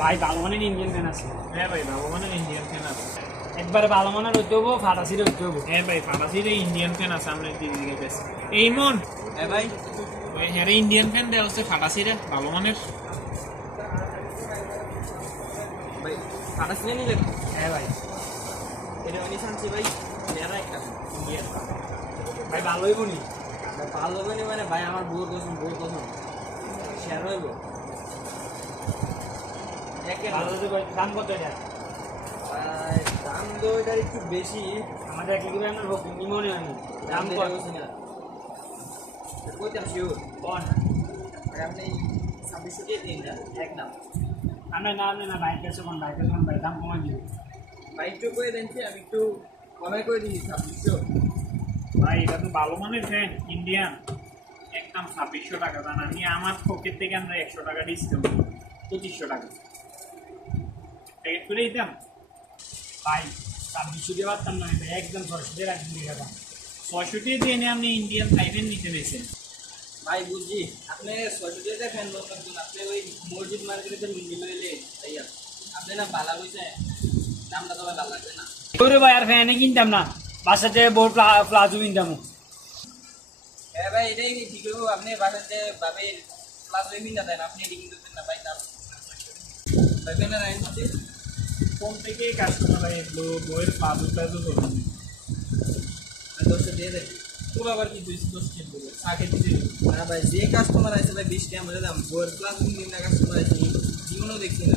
ভাই ভালো মানের ইন্ডিয়ান ফ্যান আছে। হ্যাঁ ভাই ভালো মানের ইন্ডিয়ান ফ্যান আছে। একবারে ভালো মানের হইতে হবো, ফাটাসিরে হইতে হবো। হ্যাঁ ভাই ফাটাসিরে ইন্ডিয়ান ফ্যান আছে আমরা দিদিকে পেয়েছি। এই মন হ্যাঁ ভাই ওই হ্যাঁ ইন্ডিয়ান ফ্যান দেওয়া হচ্ছে ফাটাসিরে ভালো মানের। ভাই ফাটাসিলে নিলে হ্যাঁ ভাই এটা উনি শান্তি ভাই এরা একটা ইন্ডিয়ান ভাই ভালোই বলি। ভালো বলে মানে ভাই আমার বউর কসম শেয়ার হইব একে ভালো যদি ভাই দাম কত এটা? দাম তো এটার একটু বেশি আমাদের এক লিখবে আপনার হোক মনে হয় না দাম দাম কত? কত না কইতাম শিওর কোন আপনি 2600 দিয়ে দিন না এক দাম আমি না ভাই কাছে কোন ভাই দাম কমাই দিবি। ভাই একটু করে দেন আমি একটু কমে করে দিই 2600 ভাই এটা তো ভালো মানের ফ্যান ইন্ডিয়ান একদম 2600 টাকা দাম। আমি আমার পকেট থেকে আমরা 100 টাকা ডিসকাউন্ট 2500 টাকা প্যাকেট করে দিতাম। ভাই 2600 দিয়ে পারতাম না ভাই, একদম 600 দিয়ে রাখবেন টাকা। 600 দিয়ে এনে আপনি ইন্ডিয়ান ফাইভেন নিতে পেরেছেন। ভাই বুঝছি আপনি 600 টাকা ফ্যান বলছেন আপনি ওই মসজিদ মার্কেটে লুঙ্গি লইলে তাই আপনি না বালা কইছে দামটা তবে ভালো লাগবে না ওরে ভাই আর ফ্যানে কিনতাম না, বাসাতে বড় প্লাজো কিনতাম। হ্যাঁ ভাই এটাই ঠিক হবো আপনি বাসাতে ভাবে প্লাস ওই মিনা দেন আপনি এটি কিন্তু দেন না ভাই দাম ভাই না রাইন হচ্ছে ফোন থেকে কাস্টমার এগুলো বইয়ের পাবো প্লাজো করবেন 10 দিয়ে দেন তোর আবার কি 210 কিনবো আগে দিতে না ভাই যে কাস্টমার আছে ভাই 20 টাকা আমাদের দাম বইয়ের প্লাস মিনা কাস্টমার আছে জীবনও দেখছি না